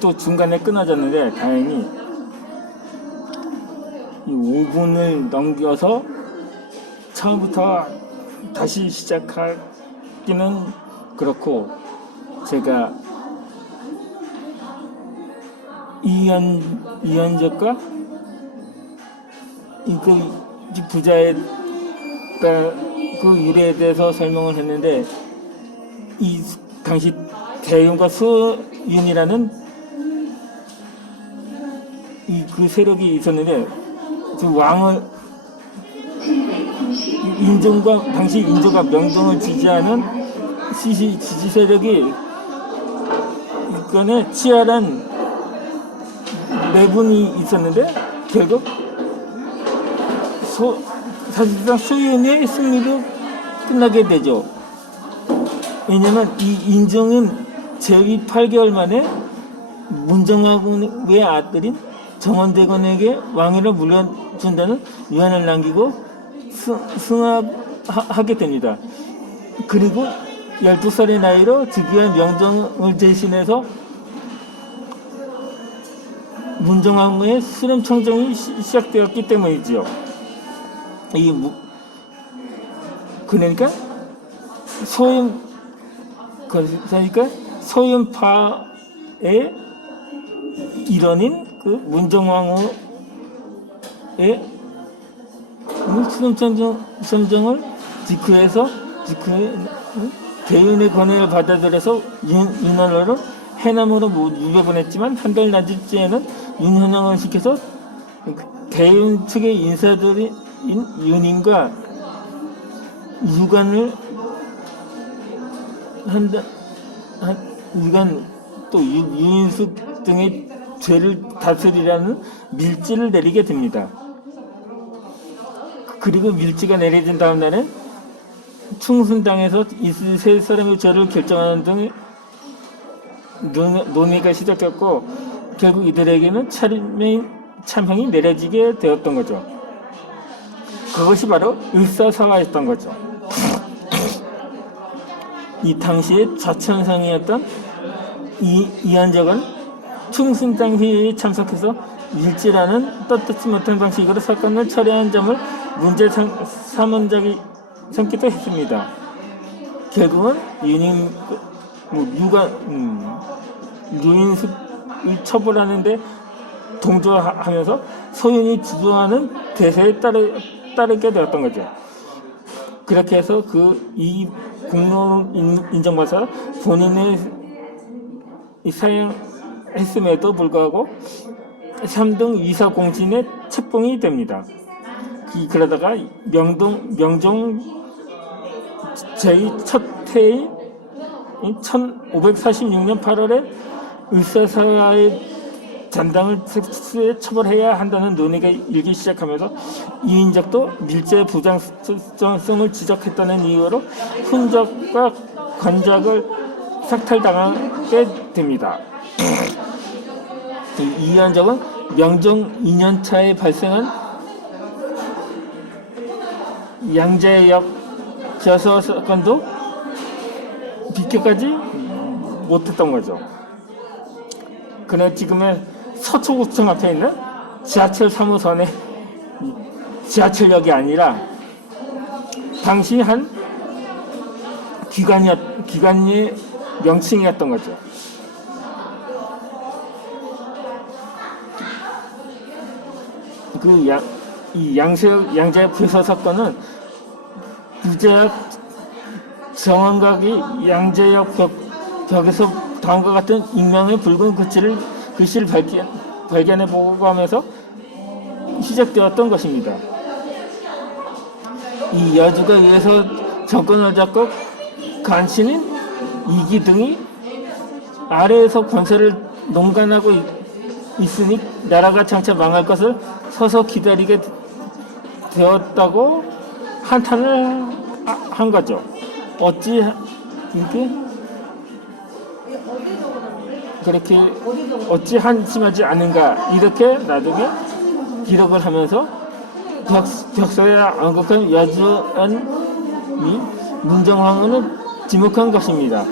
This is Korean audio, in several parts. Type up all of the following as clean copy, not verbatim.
또 중간에 끊어졌는데 다행히 이 5분을 넘겨서 처음부터 다시 시작하기는 그렇고, 제가 이현적과 이 부자의 그 유래에 대해서 설명을 했는데, 이 당시 대윤과 수윤이라는 그 세력이 있었는데, 그 왕을 당시 인조가 명종을 지지하는 지지 세력이 이건에 치열한 내분이 있었는데, 결국 사실상 수윤의 승리로 끝나게 되죠. 왜냐면 이 인종은 재위 8개월 만에 문정왕후의 아들인 정원대건에게 왕위를 물려준다는 유언을 남기고 승하게 됩니다. 그리고 12살의 나이로 즉위한 명종을 대신해서 문정왕후의 수렴 청정이 시작되었기 때문이지요. 그러니까 소윤파의 일원인 그 문정왕후의 수렴 청정을 직후에 대윤의 권한을 받아들여서 윤원호를 해남으로 유배를 했지만 한 달 낮쯤에는 윤현영을 시켜서 대윤 측의 인사들인 윤인과 유관을 또 유인숙 등의 죄를 다스리라는 밀지를 내리게 됩니다. 그리고 밀지가 내려진 다음 날엔 충순당에서 이 세 사람의 죄를 결정하는 등 논의가 시작했고, 결국 이들에게는 참형이 내려지게 되었던 거죠. 그것이 바로 을사사화였던 거죠. 이 당시의 좌천성이었던 이한적은 충순당 회의에 참석해서 밀지라는 떳떳지 못한 방식으로 사건을 처리한 점을 문제 삼기도 했습니다. 결국은 유인숙을 처벌하는데 동조하면서 소윤이 주도하는 대세에 따르게 되었던 거죠. 그렇게 해서 이 공로를 인정받아서 본인의 사형했음에도 불구하고 3등 위사공신에 책봉이 됩니다. 그러다가 명종 제2 첫 해인 1546년 8월에 을사사의 잔당을 특수에 처벌해야 한다는 논의가 일기 시작하면서 이인적도 밀제의 부당성을 지적했다는 이유로 훈적과 관작을 삭탈당하게 됩니다. 이한적은 명종 2년차에 발생한 양재역 저서 사건도 비켜까지 못했던 거죠. 그러나 지금의 서초구청 앞에 있는 지하철 3호선의 지하철역이 아니라 당시 한 기관의 명칭이었던 거죠. 이 양재역 부서 사건은 부자 정원각이 양재역 벽에서 다음과 같은 익명의 붉은 글씨를 발견해 보고 하면서 시작되었던 것입니다. 이 여주가 위에서 정권을 잡고 간신인 이기 등이 아래에서 권세를 농간하고 있으니 나라가 장차 망할 것을 서서 기다리게 되었다고 한탄을 한 거죠. 어찌 이렇게 그렇게 어찌 한심하지 않은가, 이렇게 나중에 기록을 하면서 벽서에 언급한 여주안이 문정왕후는 지목한 것입니다.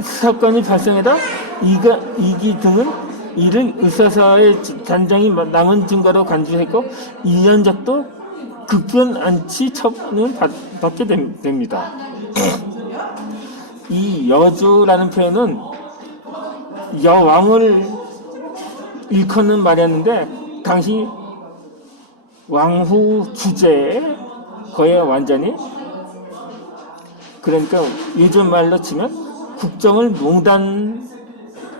사건이 발생하다 이기 등은 이를 의사사의 단정이 남은 증거로 간주했고 이현적도 급변안치 처분을 받게 됩니다. 이 여주라는 표현은 여왕을 일컫는 말이었는데 당시 왕후 주제에 거의 완전히, 그러니까 요즘 말로 치면 국정을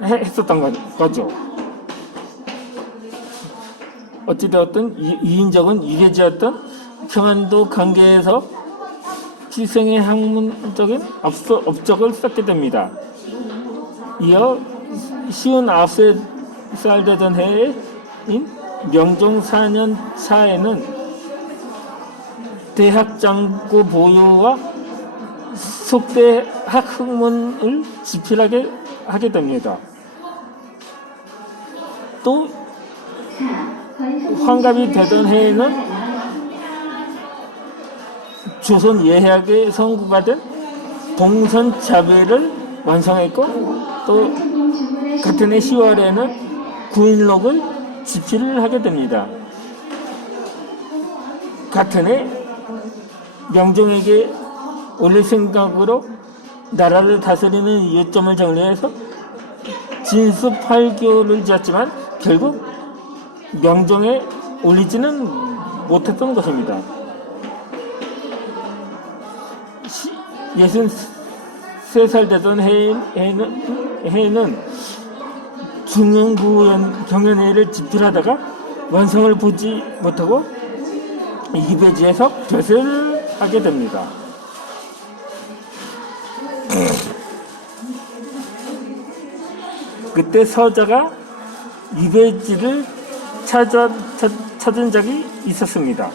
농단했었던 거죠. 어찌되었든 이인적은 유계지였던 평안도 관계에서 필생의 학문적인 업적을 쌓게 됩니다. 이어 59살 되던 해인 명종 4년 차에는 대학장고 보유와 속대 학흑문을 집필하게 하게 됩니다. 또 환갑이 되던 해에는 조선 예학의 선구가 된 동선자배를 완성했고, 또 같은 해 10월에는 구인록을 집필을 하게 됩니다. 같은 해 명종에게 올릴 생각으로 나라를 다스리는 요점을 정리해서 진습활교를 지었지만 결국 명종에 올리지는 못했던 것입니다. 63살 되던 해에는 중형부 경연회를 집필하다가 완성을 보지 못하고 이배지에서 벼슬을 하게 됩니다. 그때 서자가 이배지를 찾은 적이 있었습니다.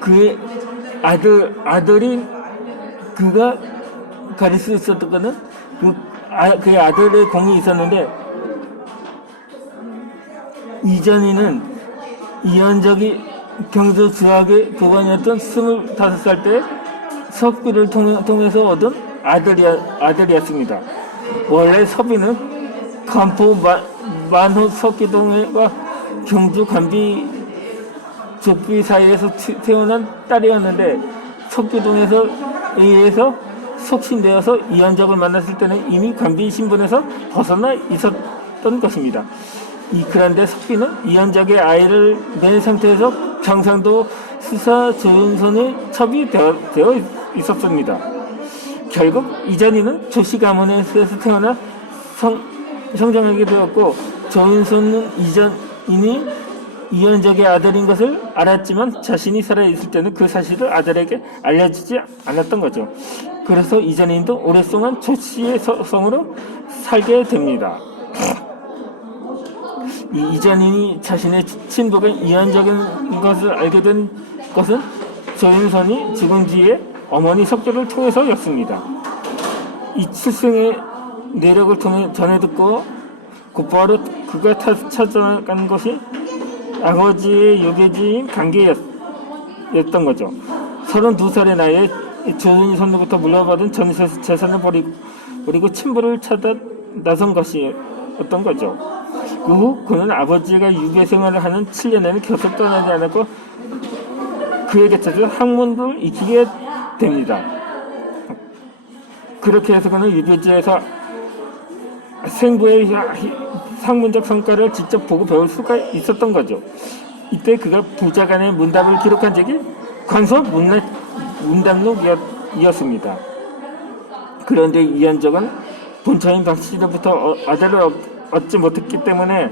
그의 아들이 그가 가릴 수 있었던 거는 그의 아들의 공이 있었는데, 이전에는 이현적이 경주 주학의 교관이었던 25살 때 석비를 통해서 얻은 아들이었습니다. 원래 석비는 간포 만호 석기동과 경주 간비 족비 사이에서 태어난 딸이었는데, 석기동에서 의해서 속신되어서 이현적을 만났을 때는 이미 간비 신분에서 벗어나 있었던 것입니다. 그런데 석비는 이현적의 아이를 낸 상태에서 경상도 수사 조윤선에 첩이되어 있었습니다. 결국 이전이는 조씨 가문에서 태어나 성장하게 되었고, 조윤선은 이전인이 이현적의 아들인 것을 알았지만 자신이 살아있을 때는 그 사실을 아들에게 알려주지 않았던 거죠. 그래서 이전인도 오랫동안 조씨의 성으로 살게 됩니다. 이전인이 자신의 친부가 이현적인 것을 알게 된 것은 조윤선이 죽은 뒤에 어머니 석조를 통해서였습니다. 이 칠생의 내력을 전해 듣고 곧바로 그가 찾아간 것이 아버지의 유배지인 강계였던 거죠. 32살의 나이에 조윤선으로부터 물려받은 전 재산을 버리고 친부를 찾아 나선 것이었던 거죠. 그 후 그는 아버지가 유배 생활을 하는 7년에는 곁을 떠나지 않았고 그에게 찾아 학문을 익히게 됩니다. 그렇게 해서 그는 유배지에서 생부의 학문적 성과를 직접 보고 배울 수가 있었던 거죠. 이때 그가 부자간의 문답을 기록한 적이 관서 문답록이었습니다. 그런데 이현적은 본처인 박씨로부터 아들을 얻지 못했기 때문에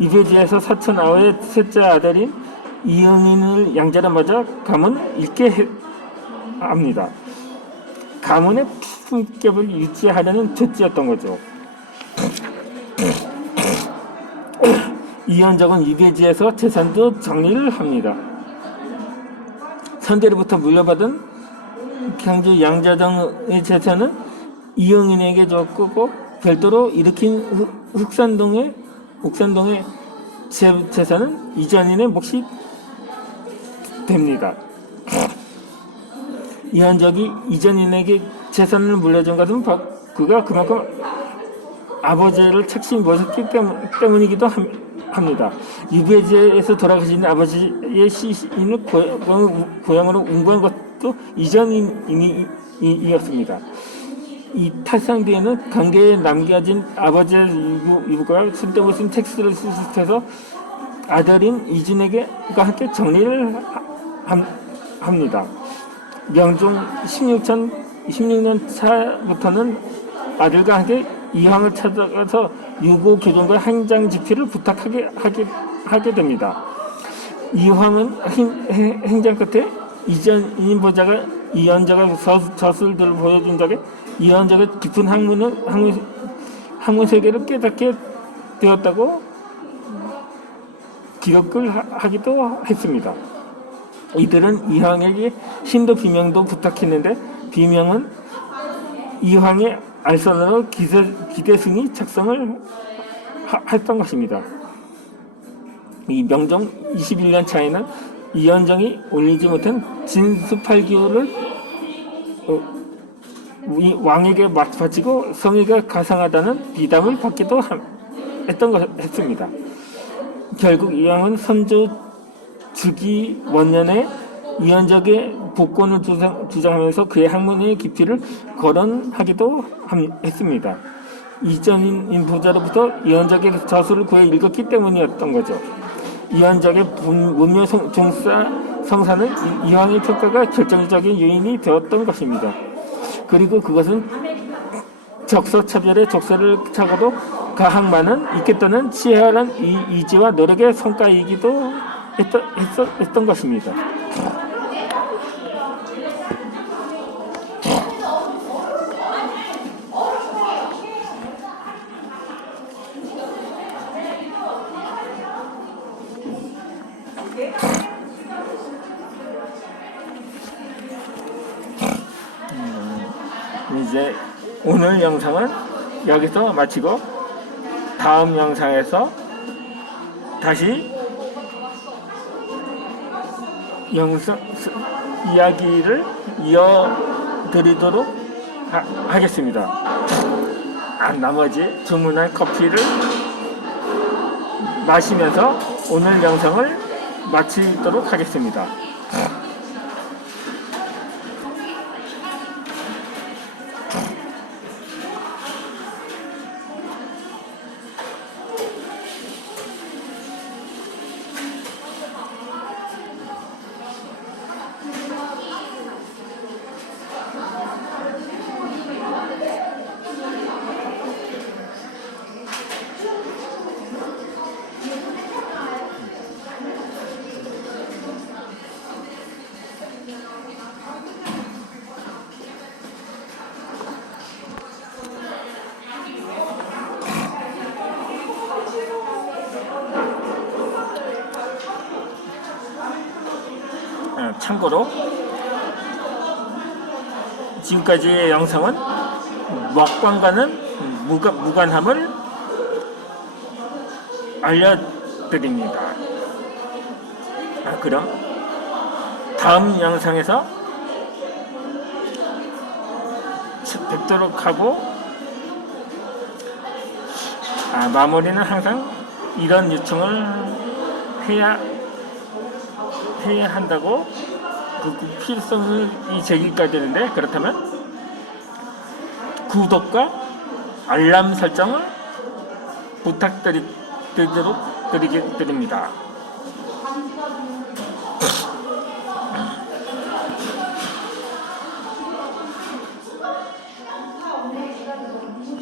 이배지에서 사촌 아우의 셋째 아들인 이응인을 양자로 맞아 가문을 잃게 합니다. 가문의 품격을 유지하려는 조치였던 거죠. 이현적은 이배지에서 재산도 정리를 합니다. 선대로부터 물려받은 경주 양자정의 재산은 이응인에게 줬고 별도로 일으킨 옥산동의 재산은 이전인의 몫이 됩니다. 이한적이 이전인에게 재산을 물려준 것은 그가 그만큼 아버지를 착실히 모셨기 때문이기도 합니다. 유배지에서 돌아가신 아버지의 시신을 고향으로 운구한 것도 이전인이었습니다. 이 탈상 뒤에는 관계에 남겨진 아버지의 일부가 쓸데없는 텍스트를 수습해서 아들인 이준에게가 함께 정리를 합니다. 명종 16년 차부터는 아들과 함께 이황을 찾아가서 유고 교정과 행장 집필을 부탁하게 됩니다. 이황은 행장 끝에 이전인 보자가 이현자가 저술들을 보여준 적에 이현자가 깊은 학문 세계를 깨닫게 되었다고 기록을 하기도 했습니다. 이들은 이황에게 신도 비명도 부탁했는데 비명은 이황의 알선으로 기대승이 작성을 했던 것입니다. 이 명종 21년 차에는 이현정이 올리지 못한 진수팔기호를 왕에게 바치고 성의가 가상하다는 비담을 받기도 했습니다. 결국 이황은 선조 즉위 원년에 이현적의 복권을 주장하면서 그의 학문의 깊이를 거론하기도 했습니다. 이전인 부자로부터 이현적의 저술을 구해 읽었기 때문이었던 거죠. 이현적의 문묘 종사 성사는 이황의 평가가 결정적인 요인이 되었던 것입니다. 그리고 그것은 적서차별의 적서를 차고도 가학만은 있겠다는 치열한 의지와 노력의 성과이기도 했던 것입니다. 이제 오늘 영상은 여기서 마치고 다음 영상에서 다시 이야기를 이어드리도록 하겠습니다. 나머지 주문한 커피를 마시면서 오늘 영상을 마치도록 하겠습니다. 참고로 지금까지의 영상은 먹방과는 무관함을 알려드립니다. 그럼 다음 영상에서 뵙도록 하고, 마무리는 항상 이런 요청을 해야 한다고 그 필요성을 제기가 되는데, 그렇다면 구독과 알람 설정을 부탁드립니다.